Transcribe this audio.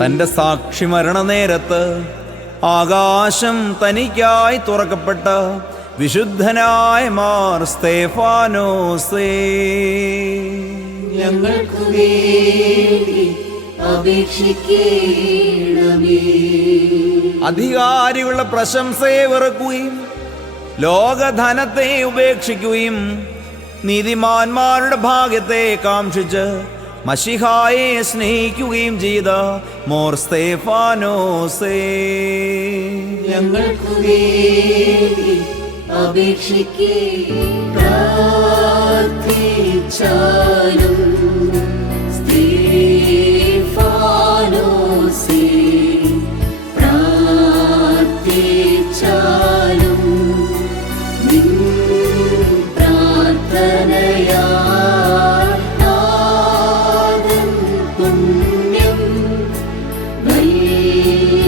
തൻ്റെ സാക്ഷി മരണനേരത്ത് ആകാശം തനിക്കായി തുറക്കപ്പെട്ട വിശുദ്ധനായ മാർ സ്തേഫാനോസേ, ഞങ്ങൾക്കു വേണ്ടി അപേക്ഷിക്കണമേ. അധികാരികളുടെ പ്രശംസയെ വെറുക്കുകയും ലോകധനത്തെ ഉപേക്ഷിക്കുകയും നീതിമാന്മാരുടെ ഭാഗ്യത്തെ കാംക്ഷിച്ച് മശിഹായെ സ്നേഹിക്കുകയും ചെയ്ത മോർ സ്തേഫാനോസേ, ഞങ്ങൾക്കു വേണ്ടി പ്രാർത്ഥിച്ചാലും സ്തേഫാനോസേ, പ്രാർത്ഥിച്ചാലും നിൻ പ്രാർത്ഥനയാൽ നാഥൻ പുണ്യം നൽകും.